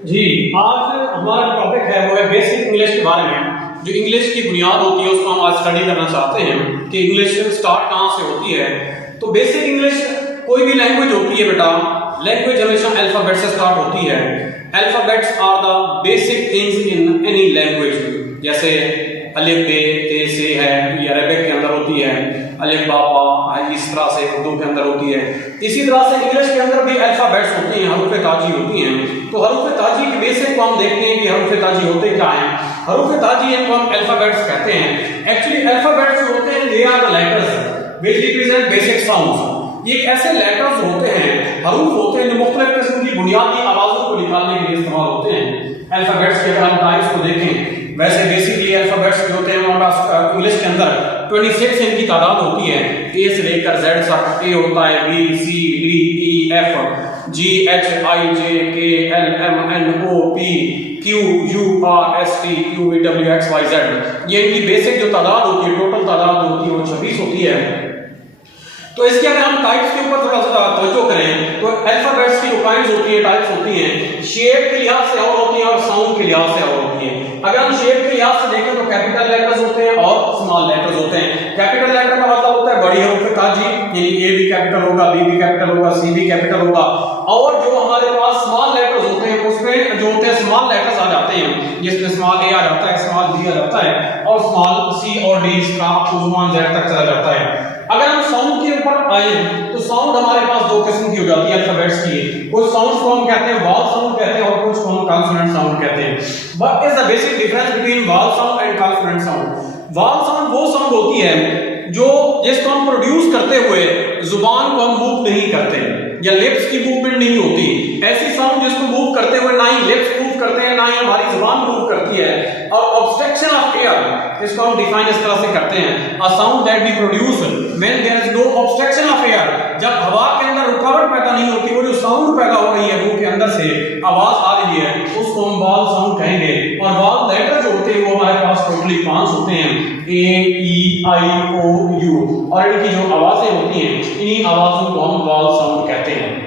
जी, आज हमारा टॉपिक है वो है बेसिक इंग्लिश के बारे में। जो इंग्लिश की बुनियाद होती है उसको हम आज स्टडी करना चाहते हैं कि इंग्लिश स्टार्ट कहाँ से होती है। तो बेसिक इंग्लिश कोई भी लैंग्वेज होती है बेटा, लैंग्वेज हमेशा अल्फाबेट से स्टार्ट होती है। Alphabets are the basic things in any language. जैसे अलिफ बे ते से है, ये अरबिक के अंदर होती है, अलिफ बा पा इस तरह से उर्दू के अंदर होती है। इसी तरह से इंग्लिश के अंदर भी अल्फाबेट्स होती हैं, हरूफ ताजी होती हैं। तो हरूफ ताजी के बेसिक को हम देखते हैं कि हरूफ ताजी होते क्या हैं। हरूफ ताजी इनको हम अल्फाबेट्स कहते हैं। एक्चुअली अल्फाबेट्स जो होते हैं they are the letters which represent basic sounds. ये ऐसे लेटर्स होते हैं, हरूफ होते हैं जो मुख्तलिफ किस्म की बुनियादी आवाजों को निकालने के लिए इस्तेमाल होते हैं। अल्फाबेट्स के अगर हम टाइप्स को देखें, वैसे बेसिकली अल्फाबेट्स जो होते हैं हमारे पास इंग्लिश के अंदर 26 इनकी तादाद होती है। ए से लेकर जेड तक। ए होता है B C D E F G H I J K L M N O P Q U R S T U V W X Y Z. ये इनकी बेसिक जो तादाद होती है, टोटल तादाद होती है वो 26 होती है। तो इसके अगर हम टाइप्स के ऊपर थोड़ा सा तवज्जो करें तो अल्फाबेट्स की जो काइंड्स होती है, टाइप्स होती हैं, शेप के लिहाज से और होती हैं और साउंड के लिहाज से और होती हैं। अगर हम शेप के लिहाज से देखें तो कैपिटल लेटर्स होते हैं और स्मॉल लेटर्स होते हैं। कैपिटल लेटर का मतलब होता है बड़ी हरूफ ताजी, यानी ए भी कैपिटल होगा, बी भी कैपिटल होगा, सी भी कैपिटल होगा। और जो हमारे पास स्मॉल लेटर्स होते हैं उसमें जो होते हैं स्मॉल लेटर्स आ जाते हैं, जिसमें स्मॉल ए आ जाता है, स्मॉल बी आ जाता है और स्मॉल सी और डी का जुबान जेड तक चला जाता है। अगर हम साउंड के ऊपर आए तो साउंड हमारे पास दो किस्म की हो जाती है अल्फाबेट्स की। कुछ साउंड्स को हम कहते हैं वॉवल साउंड कहते हैं और कुछ को हम कॉन्सोनेंट साउंड कहते हैं। What is the basic difference between vowel sound and consonant sound? Vowel sound वो साउंड होती है जो जिसको हम प्रोड्यूस करते हुए जुबान को हम मूव नहीं करते या लिप्स की मूवमेंट नहीं होती। ऐसी साउंड जिसको मूव करते हुए ना ही लिप्स मूव करते हैं ना ही हमारी जुबान मूव करती है। और ऑब्स्ट्रक्शन ऑफ एयर, इसको हम डिफाइन इस तरह से करते हैं, a sound that we produce when there is no obstruction of air. जब हवा के अंदर रुकावट पैदा नहीं होती, वो जो साउंड पैदा हो रही है, मुंह के अंदर से आवाज आ रही है, उसको हम वॉवल साउंड कहेंगे। और वॉवल लेटर जो होते हैं वो हमारे पास टोटली 5 होते हैं, ए ई आई ओ यू। और इनकी जो आवाजें होती हैं, इन्हीं आवाजों को हम वॉवल साउंड कहते हैं।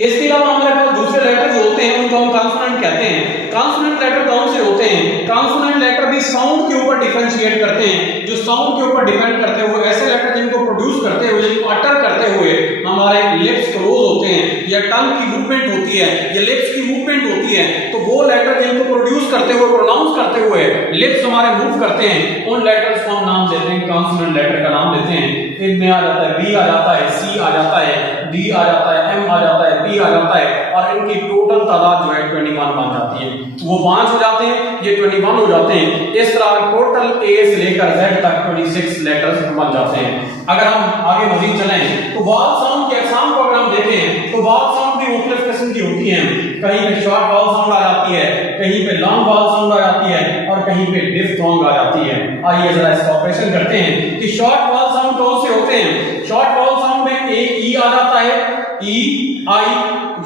इसके अलावा हमारे पास दूसरे लेटर जो होते हैं उनको हम कॉन्सोनेंट कहते हैं। कॉन्सोनेंट लेटर कौन से होते हैं? कॉन्सोनेंट लेटर भी साउंड के ऊपर डिफरेंशिएट करते हैं, जो साउंड के ऊपर डिपेंड करते हैं। वो ऐसे लेटर जिनको प्रोड्यूस करते हुए, जिनको अटर करते हुए हमारे लिप्स क्लोज होते हैं या टंग की मूवमेंट होती है या लिप्स की मूवमेंट होती है, तो वो लेटर जिनको प्रोड्यूस करते हुए, प्रोनाउंस करते हुए लिप्स हमारे मूव करते हैं, उन लेटर्स को हम नाम देते हैं, कॉन्सोनेंट लेटर का नाम देते हैं। इनमें आ जाता है बी आ जाता है, सी आ जाता है, डी आ जाता है, एम आ जाता है, पी आ जाता है और इनकी टोटल तादाद जो है 21 बन जाती है। वो 5 हो जाते हैं, ये 21 हो जाते हैं। इस तरह टोटल ए से लेकर जेड तक 26 लेटर्स बन जाते हैं। अगर हम आगे मजीद चलें तो वॉवल साउंड के अक़साम को अगर हम देखें तो वॉवल साउंड भी मुख्तलिफ किस्म की होती हैं। कहीं पे शॉर्ट वॉवल साउंड आ जाती है, कहीं पे लॉन्ग वॉवल साउंड आ जाती है और कहीं पे डिफ्थोंग आ जाती है। आइए जरा इसका ऑपरेशन करते हैं कि शॉर्ट वॉवल साउंड कौन से होते हैं। शॉर्ट वॉवल साउंड में ए ई आ जाता है, ई आई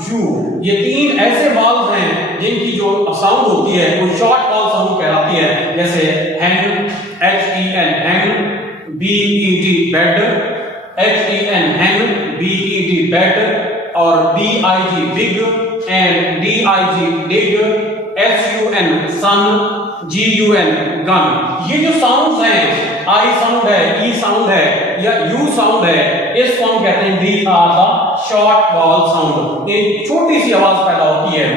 यू। ये 3 ऐसे वॉवल्स हैं जिनकी जो साउंड होती है वो शॉर्ट वॉवल साउंड कहलाती है। जैसे hang, H E N hang, B E D bed, H E N hang, B E D bed और B I G big and D I G dig, S U N sun, G U N gun. ये जो sounds हैं, I sound है, ई sound है या you sound है, इसको हम कहते हैं these are the short vowel sound. एक छोटी सी आवाज पैदा होती है,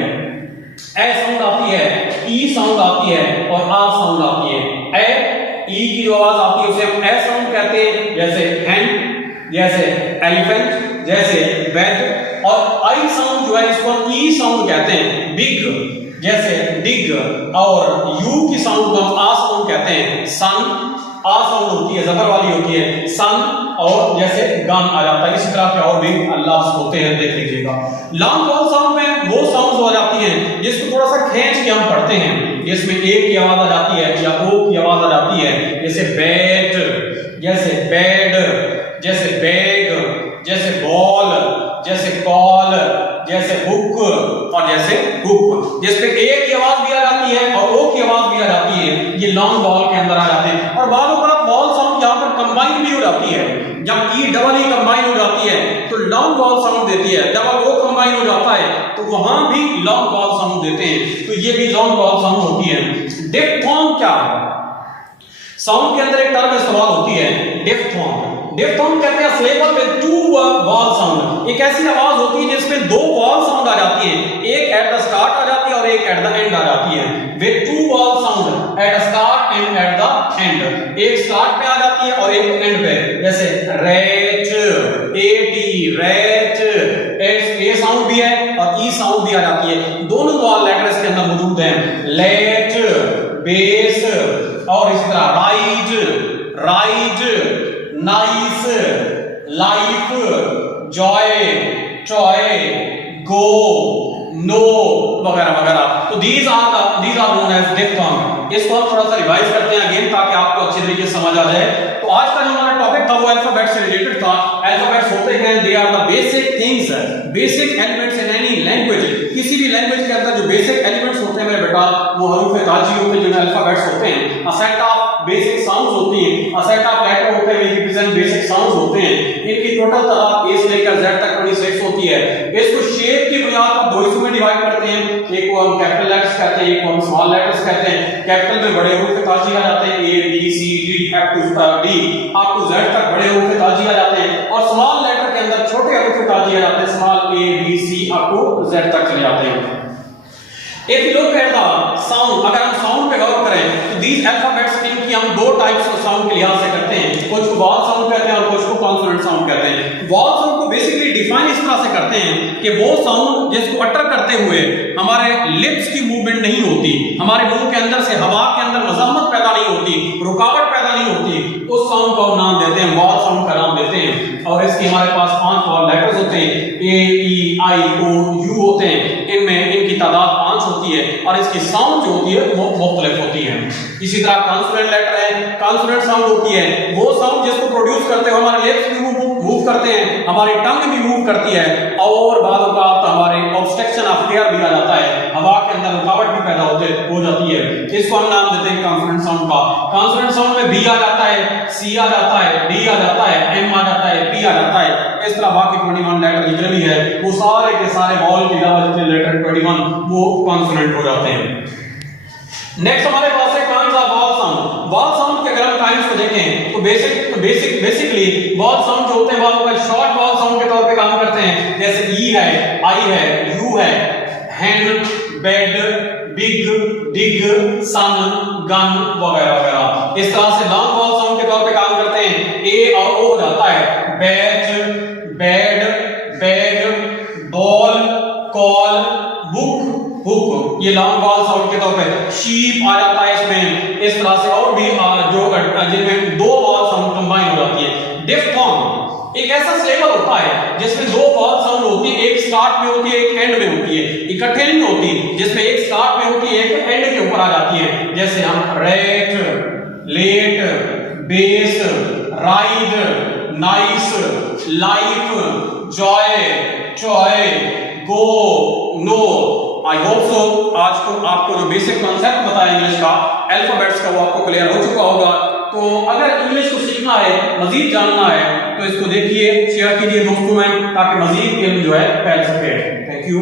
ए साउंड आती है, ई साउंड आती है और आ साउंड आती है। ए ई की जो आवाज आती है उसे हम ए साउंड कहते हैं, जैसे हैंड, जैसे एलिफेंट, जैसे बेड। और आई साउंड जो है इसको हम ई साउंड कहते हैं, बिग, जैसे डिग। और यू की साउंड को हम आ साउंड कहते हैं, सन। आ साउंड होती है, जबर वाली होती है, सन। और जैसे गन आ जाता है। इसी तरह के और भी लफ्ज़ होते हैं, देख लीजिएगा। लॉन्ग वॉवल साउंड में वो साउंड्स हो जाती हैं जिसको थोड़ा सा खींच के हम पढ़ते हैं, जिसमें ए की आवाज आ जाती है या ओ की आवाज आ जाती है, जैसे बैट, जैसे बेड, जैसे बैग, जैसे बॉल, जैसे कॉल, जैसे बुक और जैसे बुक। जिसपे ए की आवाज भी आ जाती है और ओ की आवाज भी आ जाती है, ये लॉन्ग वॉवल के अंदर आ जाते हैं। और बालों का वॉवल साउंड यहाँ पर कंबाइन भी हो जाती है। जब ई डबल ई कंबाइन हो जाती है तो लॉन्ग वॉल साउंड देती है, डबल ओ कंबाइन हो जाता है तो वहां भी लॉन्ग वॉल साउंड देते हैं, तो ये भी लॉन्ग वॉल साउंड होती है। डिफ्थोंग क्या है? साउंड के अंदर एक टर्म इस्तेमाल होती है डिफ्थोंग। डिफ्थोंग कहते हैं सिलेबल में टू वॉल साउंड, एक ऐसी आवाज होती है जिसमें दो वॉल साउंड आ जाती है, एक एट द स्टार्ट आ जाती है और एक एट द एंड आ जाती है। With two wall sound at the start and at the end, एक स्टार्ट पे आ जाती है और एक एंड पे, जैसे रेट, एटी रेट, ए साउंड भी है और ई साउंड भी आ जाती है, दोनों वॉल लेटर्स के अंदर मौजूद हैं। लेट, बेस और इसी तरह rise, rise, nice, life, joy, toy, go, no वगैरह वगैरह। तो these are known as diphthong। इसको हम थोड़ा सा रिवाइज करते हैं अगेन ताकि आपको अच्छे तरीके से समझ आ जाए। तो आज का जो हमारा टॉपिक था वो अल्फाबेट से रिलेटेड था। अल्फाबेट्स होते हैं, they are the basic things, basic elements in any language. किसी भी लैंग्वेज के अंदर जो बेसिक एलिमेंट्स होते हैं मेरे बेटा वो हरूफ ताजी होते हैं, जो अल्फाबेट्स होते हैं। A set of basic sounds होती हैं, अ सेट ऑफ लेटर होते हैं विच रिप्रेजेंट बेसिक साउंड्स होते हैं। इनकी टोटल तादाद ए से लेकर जेड तक 26 होती है। इसको शेप की बुनियाद पर दो हिस्सों में डिवाइड करते हैं, एक को हम कैपिटल लेटर्स कहते हैं, एक को हम स्मॉल लेटर्स कहते हैं। कैपिटल में बड़े हरूफ ताजी आ जाते हैं, A B C D F to D up to Z तक बड़े हरूफ ताजी आ जाते हैं, और स्मॉल लेटर के अंदर छोटे हरूफ ताजी आ जाते हैं, small A B C up to Z तक चले जाते हैं। If you look at the sound, अगर हम साउंड पे गौर करें तो these alphabets इनकी हम दो टाइप्स ऑफ साउंड के लिहाज से करते हैं, कुछ को वॉवल साउंड कहते हैं और कुछ को कॉन्सोनेंट साउंड कहते हैं। वॉवल साउंड को बेसिकली डिफाइन इस तरह से करते हैं कि वो साउंड जिसको अटर करते हुए हमारे लिप्स की मूवमेंट नहीं होती, हमारे मुंह के अंदर से हवा के अंदर मज़ाहमत पैदा नहीं होती, रुकावट पैदा नहीं होती, उस साउंड को हम नाम देते हैं वॉवल साउंड का नाम देते हैं। और इसके हमारे पास 5 वॉवल लेटर्स होते हैं, ए ई आई ओ यू होते हैं, इनमें इनकी तादाद 5 होती है और इसकी साउंड जो होती है वो मुख्तलिफ होती है। इसी तरह कॉन्सोनेंट लेटर है, कॉन्सोनेंट साउंड होती है वो साउंड जिसको प्रोड्यूस करते हुए हमारे लिप्स भी मूव करते हैं, हमारी टंग भी मूव करती है, और बाद औक़ात हमारे ऑब्स्ट्रक्शन ऑफ एयर भी आ जाता है, हवा के अंदर रुकावट भी पैदा हो जाती है। इसको हम नाम देते हैं कॉन्सोनेंट साउंड का। कॉन्सोनेंट साउंड में बी आ जाता है, सी आ जाता है, डी आ जाता है, एम आ जाता है, पी आ जाता है। इस तरह बाकी 21 लेटर जितने भी है वो सारे के सारे वॉवल के अलावा जितने लेटर 21 वो कॉन्सोनेंट हो जाते हैं। नेक्स्ट हमारे पास है kinds of vowel sound. Vowel sound के अगर हम काइंड्स को देखें तो बेसिकली वॉवल साउंड जो होते हैं वो शॉर्ट वॉवल साउंड के तौर पे काम करते हैं, जैसे ई है, आई है, यू है, हैंड, बेड, बिग, डिग, सन, गन वगैरह वगैरह। इस तरह से लॉन्ग वॉवल साउंड के तौर पे काम करते हैं, ए और ओ हो जाता है, batch, bed, bag, ball, call, book, hook, ये लॉन्ग वॉवल साउंड के तौर पे। शीप आ जाता है इसमें। इस तरह से और भी जो जिनमें दो वॉवल साउंड कंबाइन हो जाती है। डिफ्थोंग एक ऐसा सिलेबल होता है जिसमें दो वॉवल साउंड होती है, एक स्टार्ट में होती है एक एंड में होती है, इकट्ठे नहीं होती, जिसमें एक स्टार्ट में होती है एक एंड के ऊपर आ जाती है, जैसे हम rate, let, base, ride, nice, life, joy, toy, go, no. I hope so आज को आपको जो बेसिक कॉन्सेप्ट बताया इंग्लिश का, अल्फाबेट्स का, वो आपको क्लियर हो चुका होगा। तो अगर इंग्लिश को सीखना है, मजीद जानना है, तो इसको देखिए, शेयर कीजिए दोस्तों में, ताकि मजीद इल्म जो है फैल सके। Thank you.